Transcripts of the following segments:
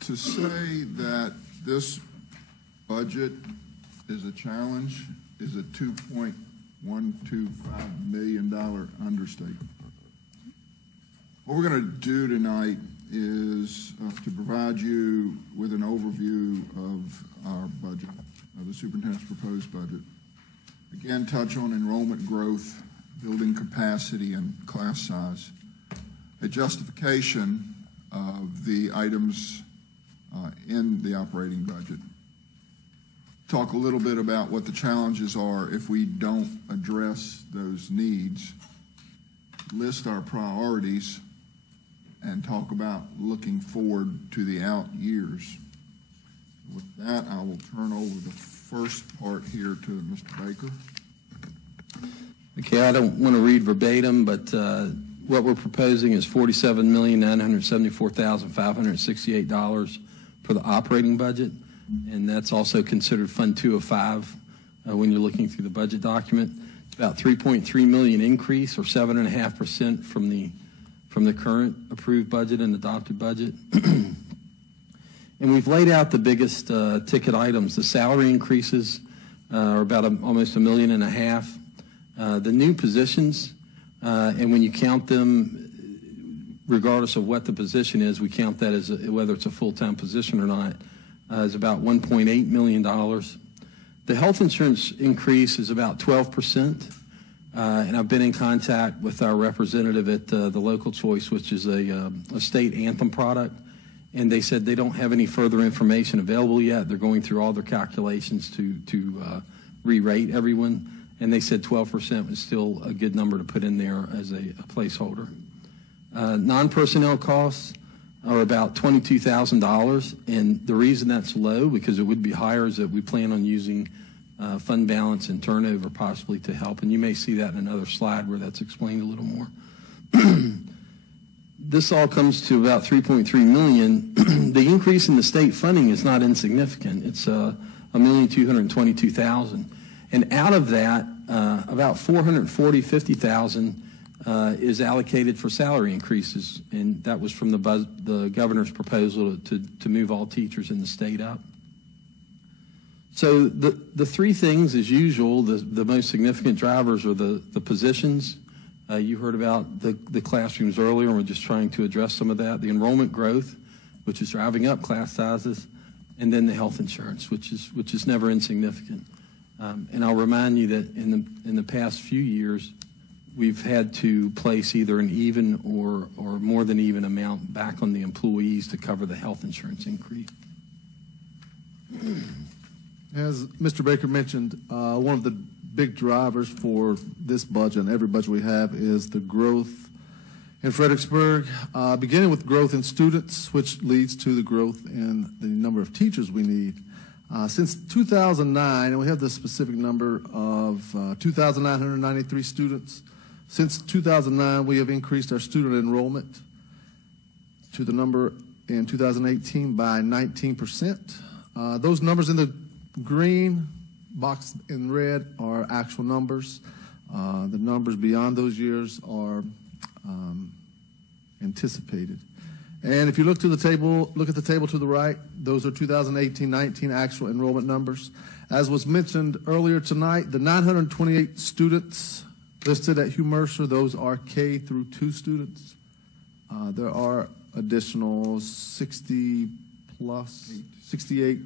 To say that this budget is a challenge is a $2.125 million understatement. What we're going to do tonight is to provide you with an overview of our budget, of the superintendent's proposed budget. Again, touch on enrollment growth, building capacity, and class size. A justification of the items in the operating budget. Talk a little bit about what the challenges are if we don't address those needs, list our priorities, and talk about looking forward to the out years. With that, I will turn over the first part here to Mr. Baker. Okay, I don't want to read verbatim, but what we're proposing is $47,974,568 for the operating budget, and that's also considered Fund 205 when you're looking through the budget document. It's about $3.3 million increase, or 7.5% from the current approved budget and adopted budget. And we've laid out the biggest ticket items. The salary increases are about almost $1.5 million. The new positions, and when you count them, regardless of what the position is, we count that as whether it's a full-time position or not, is about $1.8 million. The health insurance increase is about 12%, and I've been in contact with our representative at the Local Choice, which is a state anthem product, and they said they don't have any further information available yet. They're going through all their calculations to re-rate everyone, and they said 12% was still a good number to put in there as a placeholder. Non-personnel costs are about $22,000, and the reason that's low, because it would be higher, is that we plan on using fund balance and turnover possibly to help, and you may see that in another slide where that's explained a little more. This all comes to about $3.3 million. The increase in the state funding is not insignificant. It's $1,222,000, and out of that, about $450,000 is allocated for salary increases, and that was from the governor's proposal to move all teachers in the state up. So the three things, as usual, the most significant drivers are the positions. You heard about the classrooms earlier, and we're just trying to address some of that. The enrollment growth, which is driving up class sizes, and then the health insurance, which is never insignificant. And I'll remind you that in the past few years, we've had to place either an even or more than even amount back on the employees to cover the health insurance increase. As Mr. Baker mentioned, one of the big drivers for this budget and every budget we have is the growth in Fredericksburg, beginning with growth in students, which leads to the growth in the number of teachers we need. Since 2009, and we have the specific number of 2,993 students. Since 2009, we have increased our student enrollment to the number in 2018 by 19%. Those numbers in the green box in red are actual numbers. The numbers beyond those years are anticipated. And if you look at the table to the right, those are 2018-19 actual enrollment numbers. As was mentioned earlier tonight, the 928 students listed at Hugh Mercer, those are K through 2 students. There are additional 68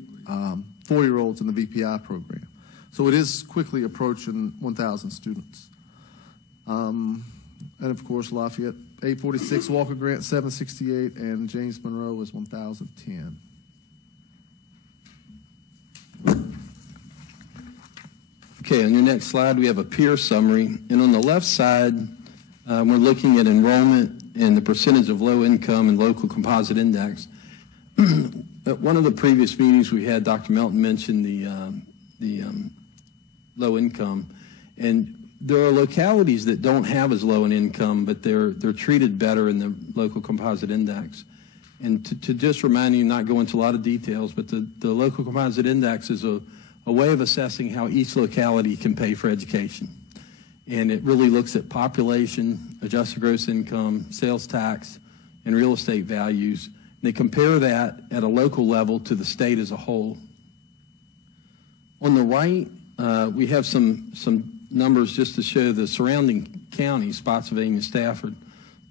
4-year-olds in the VPI program. So it is quickly approaching 1,000 students. And of course, Lafayette 846, Walker Grant 768, and James Monroe is 1,010. Okay, on your next slide, we have a peer summary. And on the left side, we're looking at enrollment and the percentage of low income and local composite index. At one of the previous meetings we had, Dr. Melton mentioned the low income. And there are localities that don't have as low an income, but they're treated better in the local composite index. And to just remind you, not go into a lot of details, but the local composite index is a way of assessing how each locality can pay for education. And it really looks at population, adjusted gross income, sales tax, and real estate values, They compare that at a local level to the state as a whole. On the right, we have some numbers just to show the surrounding counties, Spotsylvania, Stafford.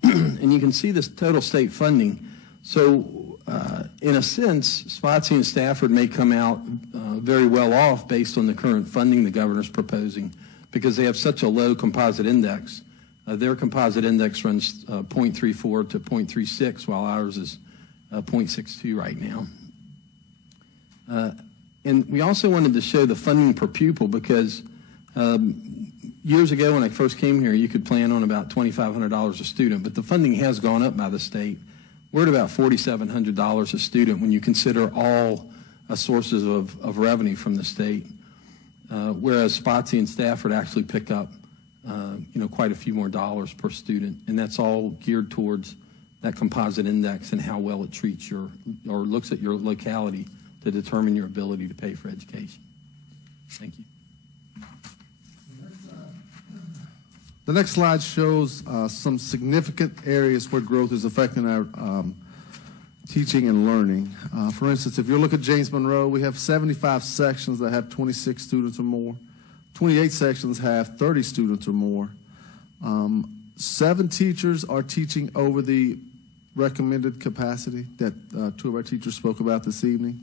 And you can see this total state funding. So in a sense, Spotsy and Stafford may come out very well off based on the current funding the governor's proposing because they have such a low composite index. Their composite index runs 0.34 to 0.36, while ours is 0.62 right now. And we also wanted to show the funding per pupil because years ago when I first came here, you could plan on about $2,500 a student, but the funding has gone up by the state. We're at about $4,700 a student when you consider all sources of revenue from the state, whereas Spotsy and Stafford actually pick up quite a few more dollars per student, and that's all geared towards that composite index and how well it treats or looks at your locality to determine your ability to pay for education. Thank you. The next slide shows some significant areas where growth is affecting our teaching and learning. For instance, if you look at James Monroe, we have 75 sections that have 26 students or more. 28 sections have 30 students or more. 7 teachers are teaching over the recommended capacity that 2 of our teachers spoke about this evening.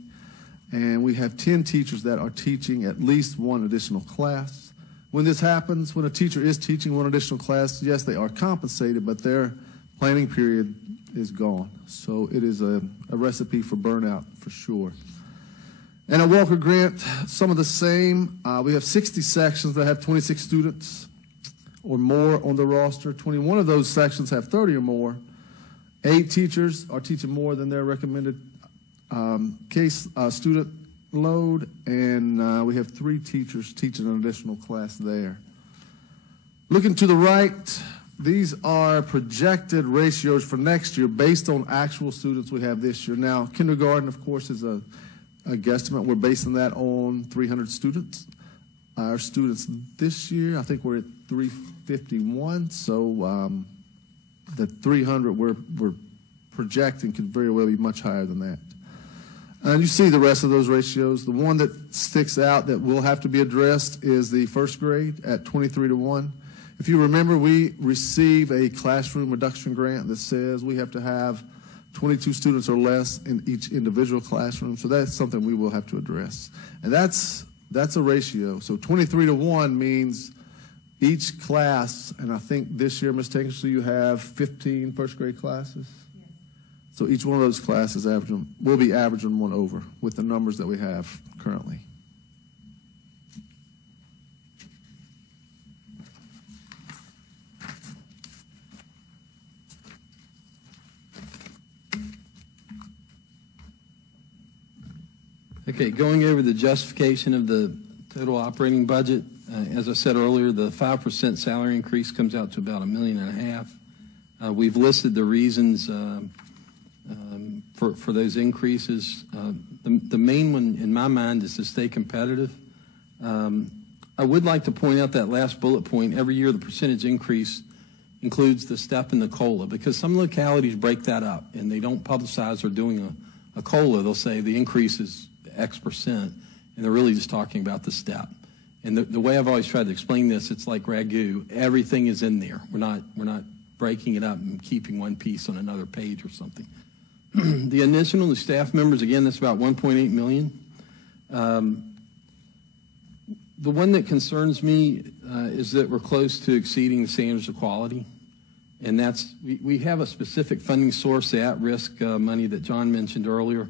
And we have 10 teachers that are teaching at least 1 additional class. When this happens, when a teacher is teaching 1 additional class, yes, they are compensated, but their planning period is gone. So it is a recipe for burnout for sure. And at Walker Grant, some of the same. We have 60 sections that have 26 students or more on the roster. 21 of those sections have 30 or more. 8 teachers are teaching more than their recommended student load, and we have 3 teachers teaching an additional class there. Looking to the right, these are projected ratios for next year based on actual students we have this year. Now, kindergarten, of course, is a guesstimate. We're basing that on 300 students. Our students this year, I think we're at 351, so the 300 we're projecting could very well be much higher than that. And you see the rest of those ratios. The one that sticks out that will have to be addressed is the first grade at 23-1. If you remember, we receive a classroom reduction grant that says we have to have 22 students or less in each individual classroom. So that's something we will have to address. And that's a ratio. So 23-1 means each class, and I think this year, Ms. Tankersley, you have 15 first grade classes? So each one of those classes will be averaging 1 over with the numbers that we have currently. Okay, going over the justification of the total operating budget, as I said earlier, the 5% salary increase comes out to about $1.5 million. We've listed the reasons for those increases. The main one in my mind is to stay competitive. I would like to point out that last bullet point. Every year the percentage increase includes the step in the COLA, because some localities break that up and they don't publicize they're doing a COLA. They'll say the increase is X percent, and they're really just talking about the step. And the way I've always tried to explain this, it's like ragu. Everything is in there. We're not breaking it up and keeping one piece on another page or something. The additional the staff members, again, that's about $1.8 million. The one that concerns me is that we're close to exceeding the standards of quality. And that's, we have a specific funding source, the at-risk money that John mentioned earlier.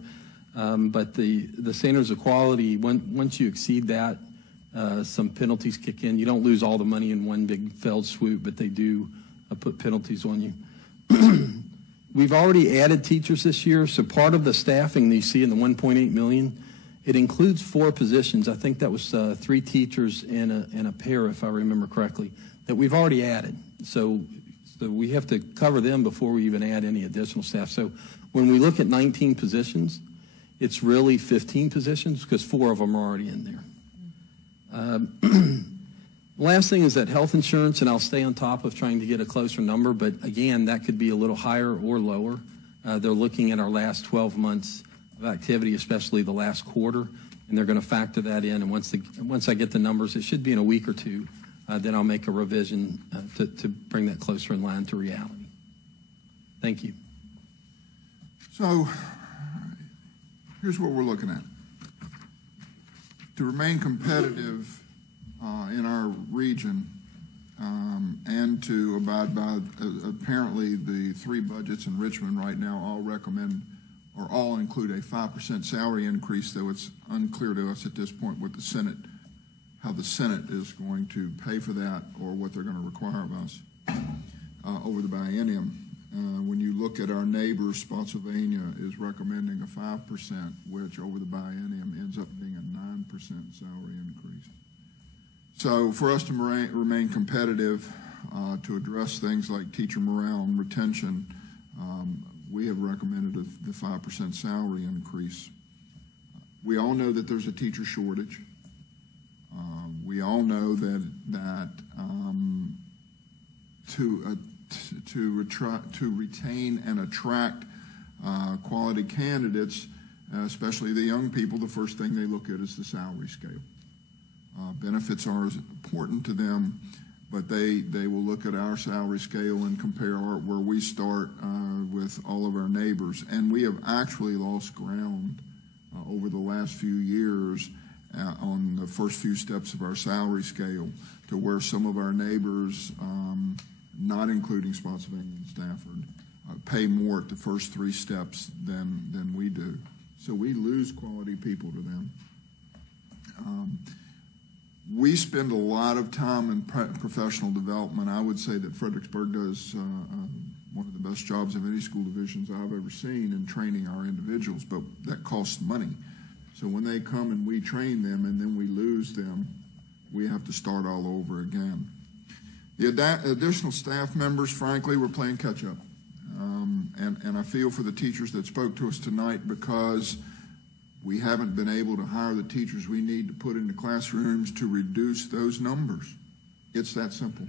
But the standards of quality, once you exceed that, some penalties kick in. You don't lose all the money in one big felled swoop, but they do put penalties on you. We've already added teachers this year, so part of the staffing that you see in the $1.8 million, it includes 4 positions. I think that was 3 teachers and a pair, if I remember correctly, that we've already added. So we have to cover them before we even add any additional staff. So when we look at 19 positions, it's really 15 positions because 4 of them are already in there. Last thing is that health insurance, and I'll stay on top of trying to get a closer number, but again, that could be a little higher or lower. They're looking at our last 12 months of activity, especially the last quarter, and they're going to factor that in. And once I get the numbers, it should be in a week or two, then I'll make a revision to bring that closer in line to reality. Thank you. So here's what we're looking at. To remain competitive in our region and to abide by apparently the three budgets in Richmond right now all recommend or all include a 5% salary increase, though it's unclear to us at this point what the Senate, how the Senate is going to pay for that or what they're going to require of us over the biennium. When you look at our neighbors, Spotsylvania is recommending a 5%, which over the biennium ends up being a 9% salary increase. So for us to remain competitive, to address things like teacher morale and retention, we have recommended the 5% salary increase. We all know that there's a teacher shortage. We all know that to retain and attract quality candidates, especially the young people, the first thing they look at is the salary scale. Benefits are important to them, but they will look at our salary scale and compare where we start with all of our neighbors. And we have actually lost ground over the last few years on the first few steps of our salary scale to where some of our neighbors, not including Spotsylvania and Stafford, pay more at the first three steps than we do. So we lose quality people to them. We spend a lot of time in professional development. I would say that Fredericksburg does one of the best jobs of any school divisions I've ever seen in training our individuals, but that costs money. So when they come and we train them and then we lose them, we have to start all over again. The additional staff members, frankly, we're playing catch-up. And I feel for the teachers that spoke to us tonight because we haven't been able to hire the teachers we need to put into classrooms to reduce those numbers. It's that simple.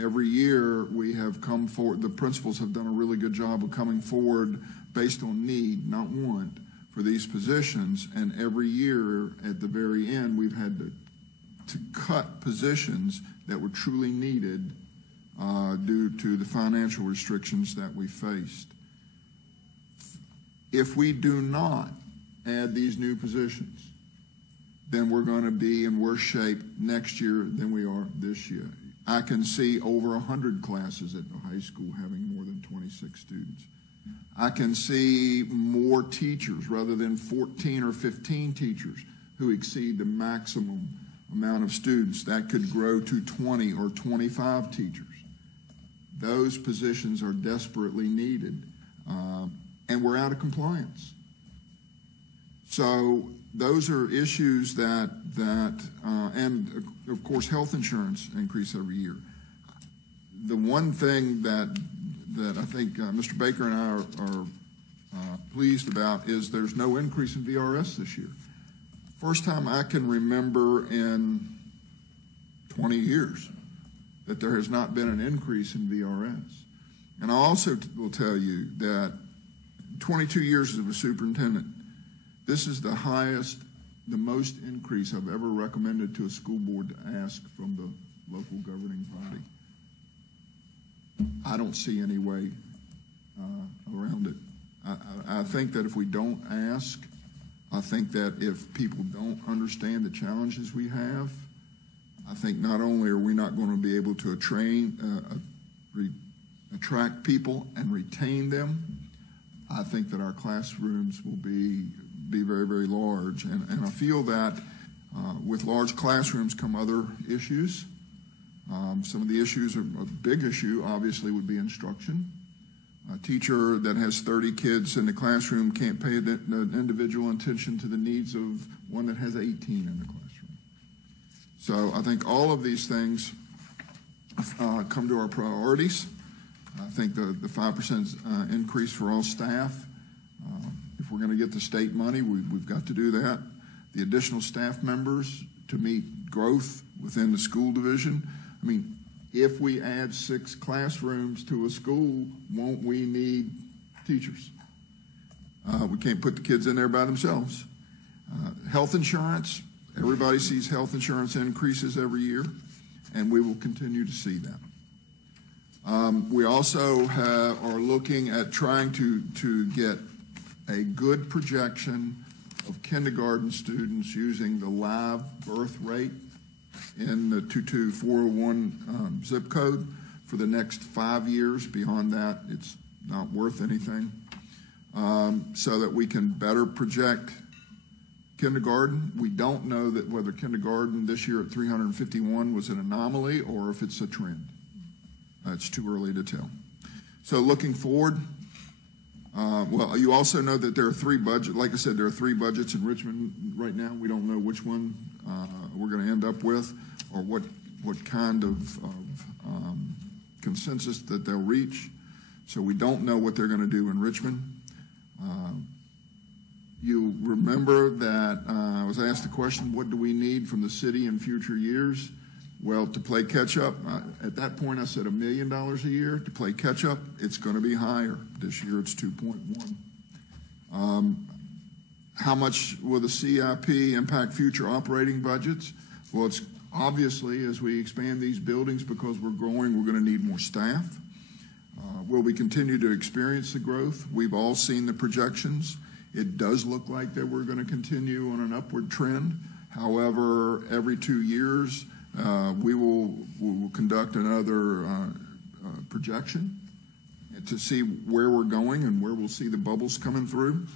Every year we have come forward, the principals have done a really good job of coming forward based on need, not want, for these positions. And every year at the very end, we've had to cut positions that were truly needed due to the financial restrictions that we faced. If we do not add these new positions, then we're going to be in worse shape next year than we are this year. I can see over 100 classes at the high school having more than 26 students. I can see more teachers rather than 14 or 15 teachers who exceed the maximum amount of students. That could grow to 20 or 25 teachers. Those positions are desperately needed, and we're out of compliance. So those are issues that and of course health insurance increase every year. The one thing that I think Mr. Baker and I are pleased about is there's no increase in VRS this year. First time I can remember in 20 years that there has not been an increase in VRS. And I also will tell you that 22 years as a superintendent, this is the highest, the most increase I've ever recommended to a school board to ask from the local governing body. I don't see any way around it. I think that if we don't ask, I think that if people don't understand the challenges we have, I think not only are we not going to be able to attract people and retain them, I think that our classrooms will be very, very large. And I feel that with large classrooms come other issues. Some of the issues, a big issue obviously would be instruction. A teacher that has 30 kids in the classroom can't pay the individual attention to the needs of one that has 18 in the classroom. So I think all of these things come to our priorities. I think the 5% increase for all staff, if we're going to get the state money, we've got to do that. The additional staff members to meet growth within the school division. I mean, if we add 6 classrooms to a school, won't we need teachers. We can't put the kids in there by themselves. Health insurance, everybody sees health insurance increases every year, and we will continue to see that. We also are looking at trying to get a good projection of kindergarten students using the live birth rate in the 22401 zip code for the next 5 years. Beyond that, it's not worth anything. So that we can better project kindergarten. We don't know that whether kindergarten this year at 351 was an anomaly or if it's a trend. It's too early to tell. So looking forward, well, you also know that there are 3 budgets. Like I said, there are 3 budgets in Richmond right now. We don't know which one we're going to end up with or what kind of consensus that they'll reach. So we don't know what they're going to do in Richmond. You remember that I was asked the question, what do we need from the city in future years? Well, to play catch-up, at that point I said $1 million a year. To play catch-up, it's going to be higher. This year it's 2.1. How much will the CIP impact future operating budgets? Well, it's obviously as we expand these buildings because we're growing, we're going to need more staff. Will we continue to experience the growth? We've all seen the projections. It does look like that we're going to continue on an upward trend. However, every 2 years, we will conduct another projection to see where we're going and where we'll see the bubbles coming through.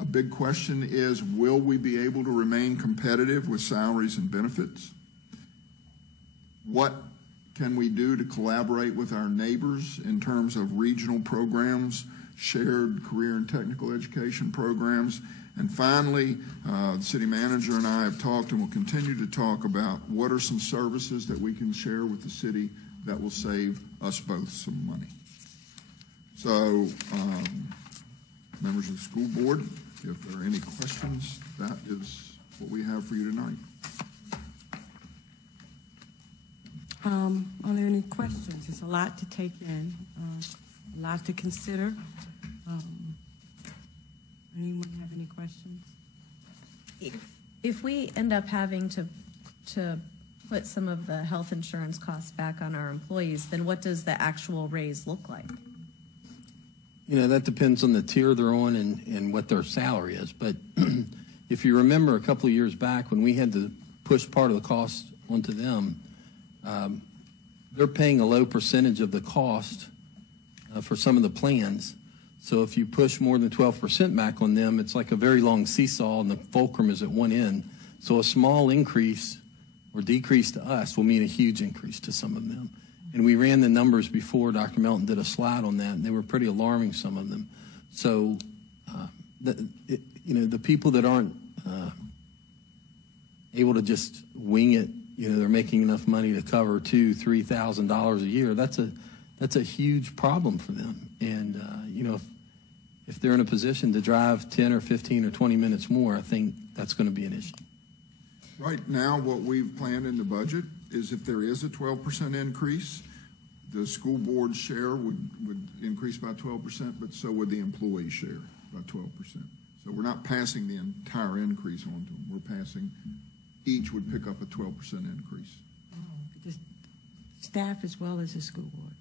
A big question is, will we be able to remain competitive with salaries and benefits? What can we do to collaborate with our neighbors in terms of regional programs, shared career and technical education programs? And finally, the city manager and I have talked and will continue to talk about what are some services that we can share with the city that will save us both some money. So, members of the school board, if there are any questions, that is what we have for you tonight. Are there any questions? There's a lot to take in, a lot to consider. Anyone have any questions? If we end up having to put some of the health insurance costs back on our employees, then what does the actual raise look like? You know, that depends on the tier they're on and what their salary is. But if you remember a couple of years back when we had to push part of the cost onto them, they're paying a low percentage of the cost for some of the plans. So if you push more than 12% back on them, it's like a very long seesaw and the fulcrum is at one end. So a small increase or decrease to us will mean a huge increase to some of them. And we ran the numbers before. Dr. Melton did a slide on that, and they were pretty alarming, some of them. So, the people that aren't able to just wing it, they're making enough money to cover $2,000-$3,000 a year. That's a huge problem for them. And if they're in a position to drive 10 or 15 or 20 minutes more, I think that's going to be an issue. Right now, what we've planned in the budget is if there is a 12% increase, the school board share would increase by 12%, but so would the employee share by 12%. So we're not passing the entire increase on to them. We're passing, each would pick up a 12% increase. The staff as well as the school board.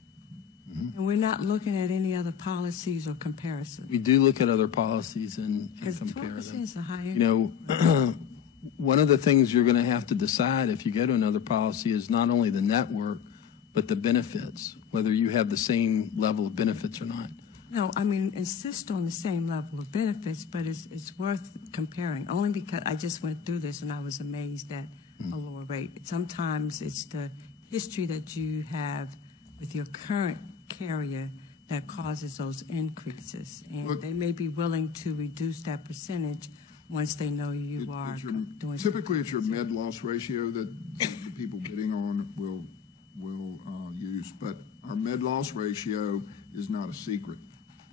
Mm-hmm. And we're not looking at any other policies or comparisons. We do look at other policies and compare them. 12% is a high increase. One of the things you're going to have to decide if you go to another policy is not only the network, but the benefits, whether you have the same level of benefits or not. No, I mean, insist on the same level of benefits, but it's worth comparing, only because I just went through this and I was amazed at a lower rate. Sometimes it's the history that you have with your current carrier that causes those increases, and they may be willing to reduce that percentage once they know you are doing. Typically, it's your med loss ratio that the people bidding on will use, but our med loss ratio is not a secret.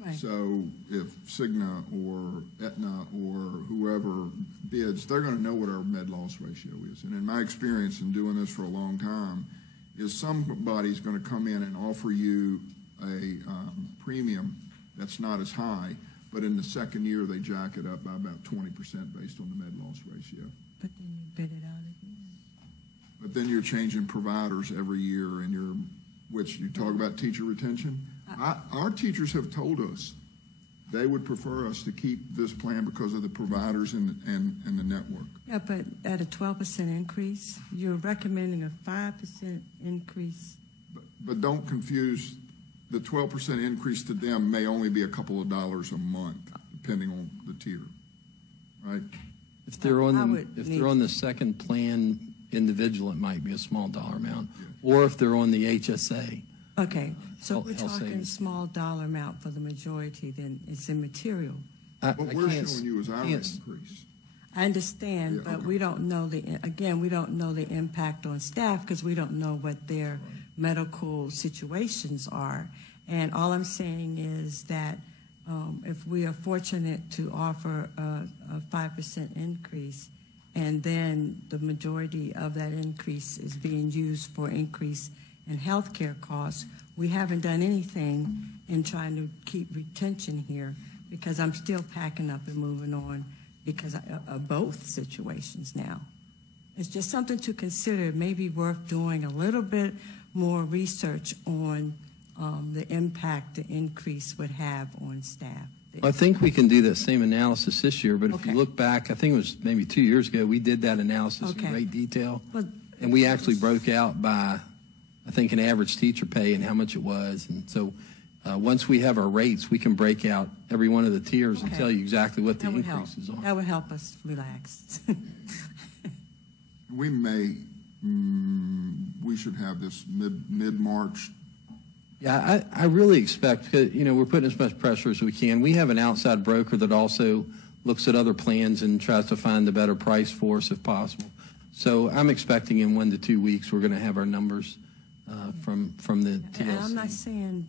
Right. So if Cigna or Aetna or whoever bids, they're going to know what our med loss ratio is. And in my experience in doing this for a long time, is somebody's going to come in and offer you a premium that's not as high. But in the second year, they jack it up by about 20% based on the med loss ratio. But then you bid it out again. But then you're changing providers every year, and which you talk about teacher retention. Our teachers have told us they would prefer us to keep this plan because of the providers and the network. Yeah, but at a 12% increase, you're recommending a 5% increase. But don't confuse, the 12% increase to them may only be a couple of dollars a month, depending on the tier, right? If they're on the second plan individual, it might be a small dollar amount. Yeah. Or if they're on the HSA. Okay, so we're talking savings. Small dollar amount for the majority, then it's immaterial. What we're showing you is our increase. I understand, Yeah, but okay. we don't know we don't know the impact on staff because we don't know what their medical situations are. And all I'm saying is that if we are fortunate to offer a 5% increase, and then the majority of that increase is being used for increase in health care costs, we haven't done anything in trying to keep retention here because I'm still packing up and moving on because of both situations now. It's just something to consider. It may be worth doing a little bit more research on the impact the increase would have on staff. I think we can do that same analysis this year, but if Okay. you look back, I think it was maybe 2 years ago, we did that analysis in great detail. And we actually broke out by, I think, an average teacher pay and how much it was. And so once we have our rates, we can break out every one of the tiers and tell you exactly what the increases are. That would help us relax. We should have this mid-March. Yeah, I really expect, because, we're putting as much pressure as we can. We have an outside broker that also looks at other plans and tries to find the better price for us if possible. So I'm expecting in 1 to 2 weeks we're going to have our numbers from the TLC. And I'm not saying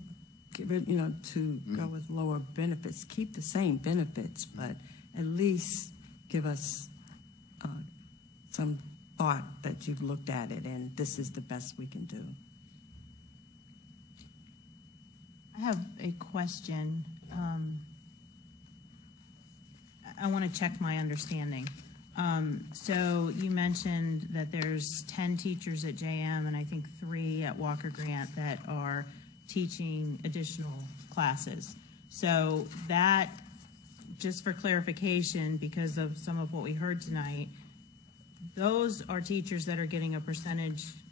to go with lower benefits. Keep the same benefits, but at least give us some thought that you've looked at it and this is the best we can do. I have a question. I want to check my understanding. So you mentioned that there's 10 teachers at JM and I think 3 at Walker Grant that are teaching additional classes. So that, just for clarification, because of some of what we heard tonight, those are teachers that are getting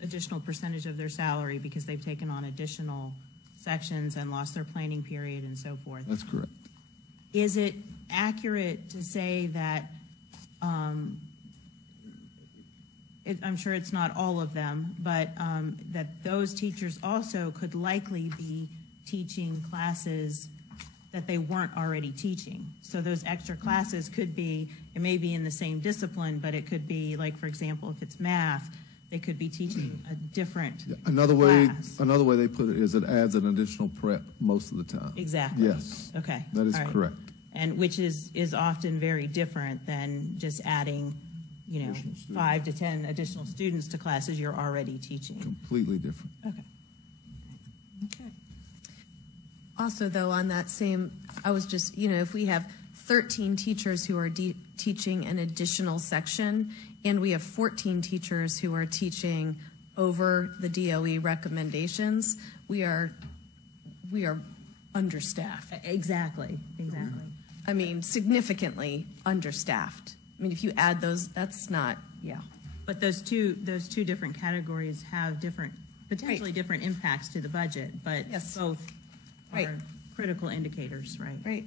additional percentage of their salary because they've taken on additional sections and lost their planning period and so forth. That's correct. Is it accurate to say that, I'm sure it's not all of them, but that those teachers also could likely be teaching classes that they weren't already teaching? So those extra classes could be, it may be in the same discipline, but it could be, like, for example, if it's math, they could be teaching a different Another way they put it is it adds an additional prep most of the time. Exactly. Yes. Okay. That is All right. correct. And which is often very different than just adding, 5 to 10 additional students to classes you're already teaching. Completely different. Okay. Okay. Also, though, on that same, I was just, if we have 13 teachers who are teaching an additional section, and we have 14 teachers who are teaching over the DOE recommendations, we are understaffed. Exactly. I mean, significantly understaffed. I mean, if you add those, that's not, But those two different categories have potentially different impacts to the budget, but Yes. both Right. are critical indicators, right? Right.